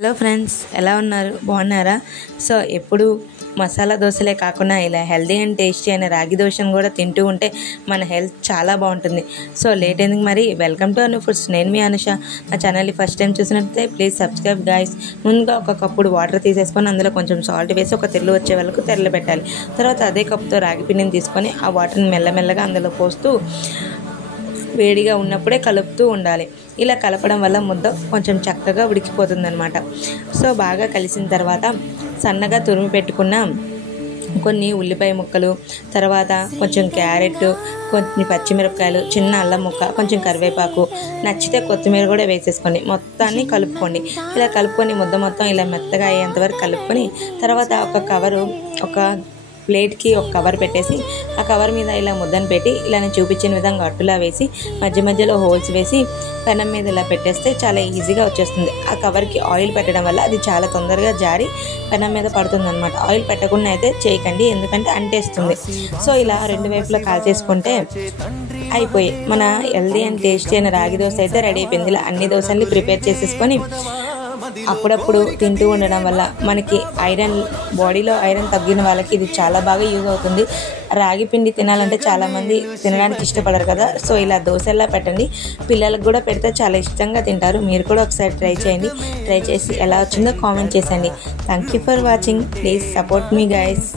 Hello friends, ఎలా ఉన్నారు? బాగున్నారా? సో ఎప్పుడు మసాలా దోశలే కాకుండా ఇలా హెల్దీ అండ్ టేస్టీ అయిన రాగి దోశను కూడా తింటూ ఉంటే మన హెల్త్ చాలా బాగుంటుంది. సో లేట్ ఎందుకు మరి, వెల్కమ్ టు అను ఫుడ్స్. నేను మీ అనుష. నా ఛానల్ని ఫస్ట్ టైం చూసినట్లయితే ప్లీజ్ సబ్స్క్రైబ్ గైస్. ముందుగా ఒక కప్పుడు వాటర్ తీసేసుకొని అందులో కొంచెం సాల్ట్ వేసి ఒక తెల్లు వచ్చే వరకు తెరలు పెట్టాలి. తర్వాత అదే కప్పుతో రాగి పిండిని తీసుకొని ఆ వాటర్ని మెల్లమెల్లగా అందులో పోస్తూ వేడిగా ఉన్నప్పుడే కలుపుతూ ఉండాలి. ఇలా కలపడం వల్ల ముద్ద కొంచెం చక్కగా ఉడికిపోతుందన్నమాట. సో బాగా కలిసిన తర్వాత సన్నగా తురిమి పెట్టుకున్న కొన్ని ఉల్లిపాయ ముక్కలు, తర్వాత కొంచెం క్యారెట్, కొన్ని పచ్చిమిరపకాయలు, చిన్న అల్లం ముక్క, కొంచెం కరివేపాకు, నచ్చితే కొత్తిమీర కూడా వేసేసుకొని మొత్తాన్ని కలుపుకోండి. ఇలా కలుపుకొని ముద్ద మొత్తం ఇలా మెత్తగా అయ్యేంత వరకు కలుపుకొని తర్వాత ఒక ప్లేట్కి ఒక కవర్ పెట్టేసి ఆ కవర్ మీద ఇలా ముద్దను పెట్టి ఇలా నేను చూపించిన విధంగా అట్టులా వేసి మధ్య మధ్యలో హోల్స్ వేసి పెనం మీద ఇలా పెట్టేస్తే చాలా ఈజీగా వచ్చేస్తుంది. ఆ కవర్కి ఆయిల్ పెట్టడం వల్ల అది చాలా తొందరగా జారి పెనం మీద పడుతుంది అనమాట. ఆయిల్ పెట్టకుండా అయితే చేయకండి, ఎందుకంటే అంటేస్తుంది. సో ఇలా రెండు వైపులా కాల్చేసుకుంటే అయిపోయి మన హెల్దీ అండ్ టేస్టీ అయిన రాగి దోశ అయితే రెడీ అయిపోయింది. ఇలా అన్ని దోశల్ని ప్రిపేర్ చేసేసుకొని అప్పుడప్పుడు తింటూ ఉండడం వల్ల మనకి బాడీలో ఐరన్ తగ్గిన వాళ్ళకి ఇది చాలా బాగా యూజ్ అవుతుంది. రాగి పిండి తినాలంటే చాలామంది తినడానికి ఇష్టపడరు కదా. సో ఇలా దోశల్లా పెట్టండి, పిల్లలకు కూడా పెడితే చాలా ఇష్టంగా తింటారు. మీరు కూడా ఒకసారి ట్రై చేయండి. ట్రై చేసి ఎలా వచ్చిందో కామెంట్ చేయండి. Thank you for watching. Please support me guys.